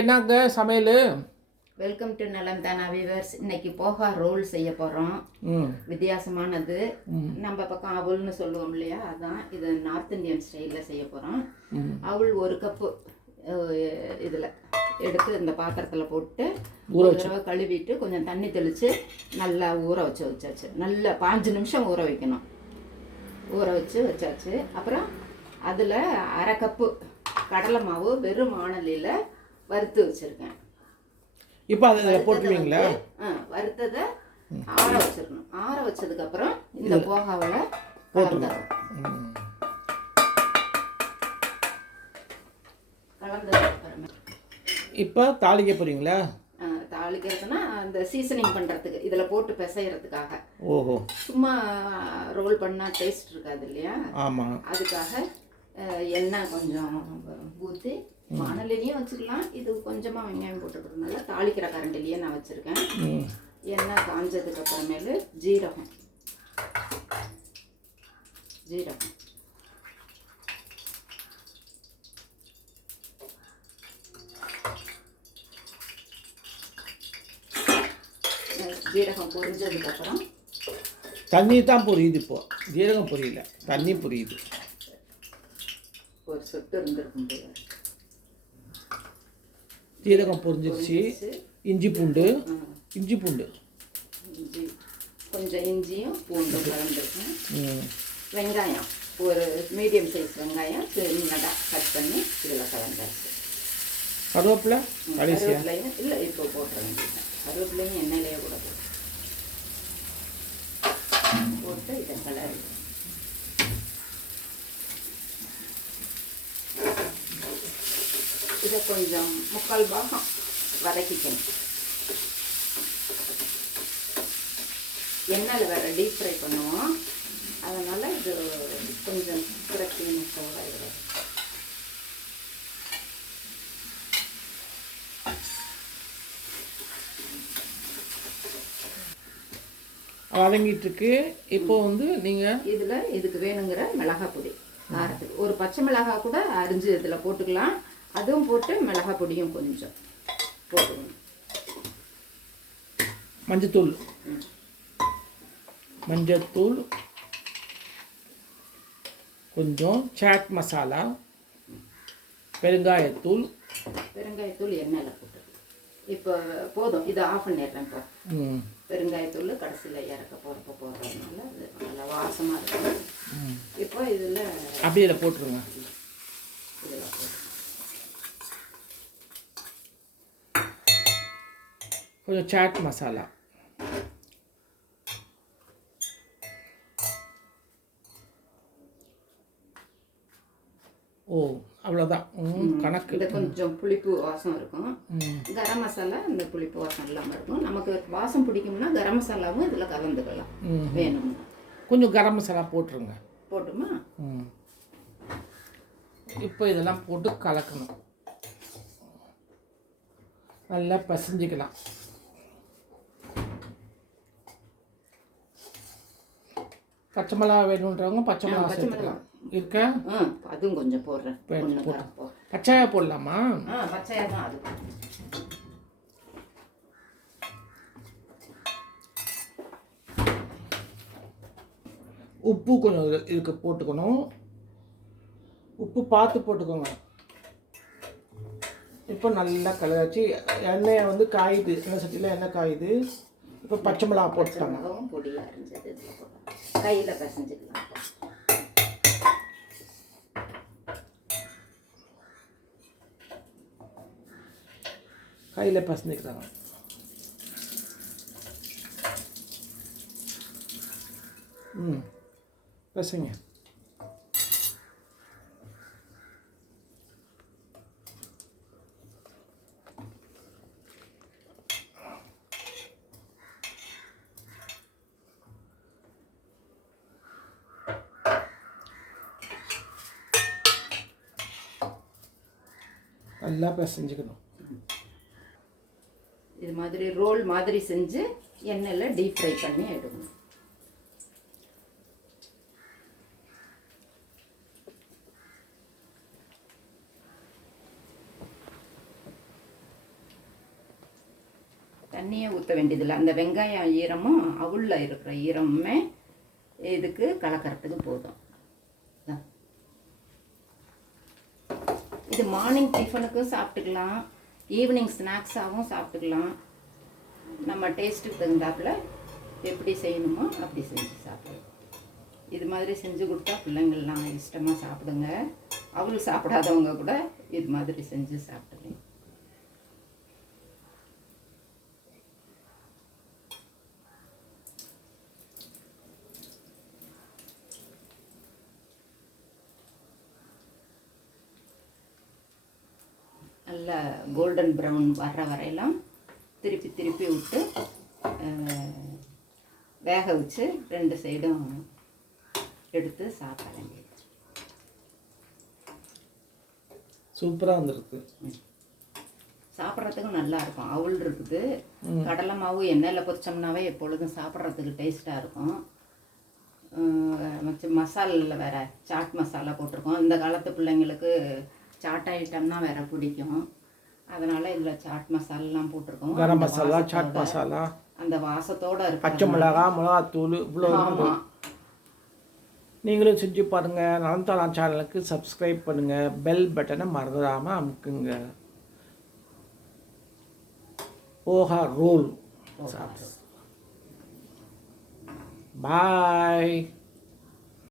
என்னங்க சமையல்? Welcome to நலம் தானா வியூவர்ஸ். இன்னைக்கு போகா ரோல் செய்ய போகிறோம். வித்தியாசமானது. நம்ம பக்கம் அவல்னு சொல்லுவோம் இல்லையா, அதான் இது நார்த் இந்தியன் ஸ்டைலில் செய்ய போகிறோம். அவல் 1 கப்பு இதில் எடுத்து இந்த பாத்திரத்தில் போட்டு ஒரு தடவை கழுவிட்டு கொஞ்சம் தண்ணி தெளித்து நல்லா ஊற வச்சாச்சு. நல்லா 5 நிமிஷம் ஊற வைக்கணும். ஊற வச்சாச்சு. அப்புறம் அதில் 1/2 கப்பு கடலை மாவு வெறும் வாணலியில் வறுத்து வச்சுருக்கேன். இப்போ அதை போட்டுருவீங்களா? வறுத்ததை ஆற வச்சிடணும். ஆற வச்சதுக்கப்புறம் இந்த போகாவில் கலந்ததுக்கப்புறம் இப்போ தாளிக்க போகிறீங்களா? தாளிக்கிறதுனா அந்த சீசனிங் பண்ணுறதுக்கு இதில் போட்டு பிசைகிறதுக்காக. ஓஹோ, சும்மா ரோல் பண்ணால் டேஸ்ட் இருக்காது இல்லையா? ஆமாம். அதுக்காக எண்ணெய் கொஞ்சம் ஊற்றி வானலிலையும் வச்சுக்கலாம். இது கொஞ்சமாக வெங்காயம் போட்டுக்கிறதுனால தாளிக்கிற கரண்டிலேயே நான் வச்சுருக்கேன். எண்ணெய் காஞ்சதுக்கு அப்புறமேலு ஜீரகம் ஜீரகம் பொரிஞ்சதுக்கப்புறம் தண்ணி தான் புரியுது. இப்போ ஜீரகம் புரியல, தண்ணி புரியுது. ஒரு சொட்டு இருந்துருக்கும். ஜீரகம் பொரிஞ்சிருச்சு. இஞ்சி பூண்டு கொஞ்சம் இஞ்சியும் பூண்டும் கலந்துருக்கேன். வெங்காயம் ஒரு மீடியம் சைஸ் வெங்காயம் சின்னதாக கட் பண்ணி இதில் கலந்தாச்சு. கருவேப்பிலை இல்லை, இப்போ போட்டுற வேண்டியது. கருவேப்பிலையும் எண்ணெயிலேயே கூட போட்டு இதை கலரி இதை கொஞ்சம் 3/4 பாகம் வதக்கிக்கணும். எண்ணெயில் வேறு டீப் ஃப்ரை பண்ணுவோம், அதனால் இது கொஞ்சம் குறைச்சி முக்கால் வதங்கிட்டுருக்கு. இப்போ வந்து நீங்கள் இதில் இதுக்கு வேணுங்கிற மிளகாய் பொடி காரத்துக்கு ஒரு பச்சை மிளகாய் கூட அரிஞ்சு இதில் போட்டுக்கலாம். அதுவும் போட்டு மிளகாய் பொடியும் கொஞ்சம் போட்டுக்கணும். மஞ்சத்தூள் கொஞ்சம், சாட் மசாலா, பெருங்காயத்தூள் எண்ணெயில் போட்டு இப்போ போதும். இதை ஆஃப் பண்ணிடுறேன். இப்போ பெருங்காயத்தூள் கடைசியில் இறக்க போகிறப்ப போடுறதுனால அது நல்லா வாசமாக இருக்கும். இப்போ இதில் அப்படியே இதில் போட்டுருங்க. இதில் போட்டு கொஞ்சம் சாட் மசாலா, அவ்வளோதான் கணக்கு. இந்த கொஞ்சம் புளிப்பு வாசம் இருக்கும். கரம் மசாலா இந்த புளிப்பு வாசம் இல்லாமல் இருக்கும். நமக்கு வாசம் பிடிக்கும்னா கரம் மசாலாவும் இதில் கலந்துக்கலாம். வேணும்னா கொஞ்சம் கரம் மசாலா போட்டுருங்க. போட்டுமா? இப்போ இதெல்லாம் போட்டு கலக்கணும். நல்லா பசஞ்சிக்கலாம். பச்சை மிளகா வேணுன்றவங்க பச்சை மிளகா சேர்த்துக்கலாம். இருக்க அதுவும் கொஞ்சம் போடுறேன். பச்சையாக போடலாமா? பச்சையாக தான் அது. உப்பு கொஞ்சம் இதுக்கு போட்டுக்கணும். உப்பு பார்த்து போட்டுக்கோங்க. இப்போ நல்லா கலராச்சு. எண்ணெயை வந்து காயுது, எண்ணெய் சட்டியில் எண்ணெய் காயுது. இப்போ பச்சை மிளகா போட்டுட்டாங்க. பொடியாக அரிஞ்சது கையில் பசஞ்சிக்கலாம். கையில் பசஞ்சிக்கிறாங்க. பசங்க நல்லா பசஞ்சிக்கணும். இது மாதிரி ரோல் மாதிரி செஞ்சு எண்ணெயில் டீப் ஃப்ரை பண்ணி எடுக்கணும். தண்ணியே ஊற்ற வேண்டியதில்லை. அந்த வெங்காயம் ஈரமும் அவுளில் இருக்கிற ஈரமுமே இதுக்கு கலக்கிறதுக்கு போதும். இது மார்னிங் டிஃபனுக்கும் சாப்பிட்டுக்கலாம், ஈவினிங் ஸ்நாக்ஸாகவும் சாப்பிட்டுக்கலாம். நம்ம டேஸ்ட்டுக்கு தகுந்தாப்புல எப்படி செய்யணுமோ அப்படி செஞ்சு சாப்பிடலாம். இது மாதிரி செஞ்சு கொடுத்தா பிள்ளைங்கள்லாம் இஷ்டமாக சாப்பிடுங்க. அவள் சாப்பிடாதவங்க கூட இது மாதிரி செஞ்சு சாப்பிடுங்க. நல்லா கோல்டன் ப்ரௌன் வர்ற வரையெல்லாம் திருப்பி திருப்பி விட்டு வேக வச்சு 2 சைடும் எடுத்து சாப்பிட வேண்டியது. சூப்பராக வந்துருக்கு. சாப்பிட்றதுக்கும் நல்லா இருக்கும். அவுள் இருக்குது, கடலை மாவு எண்ணெயில் பொரிச்சோம்னாவே எப்பொழுதும் சாப்பிட்றதுக்கு டேஸ்ட்டாக இருக்கும். மசாலில் வேறு சாட் மசாலா போட்டிருக்கோம். இந்த காலத்து பிள்ளைங்களுக்கு சாட் ஐட்டம்னா வேறு பிடிக்கும். அதனால் இதில் சாட் மசாலாலாம் போட்டிருக்கோம். கரம் மசாலா, சாட் மசாலா, அந்த வாசத்தோடு இருக்கு. பச்சை மிளகா, மிளகாத்தூள் இவ்வளோ. ஆமாம், நீங்களும் செஞ்சு பாருங்கள். நலம் தளம் சேனலுக்கு சப்ஸ்கிரைப் பண்ணுங்கள், பெல் பட்டனை மறந்துடாமல் அமுக்குங்க. போஹா ரோல். பாய்.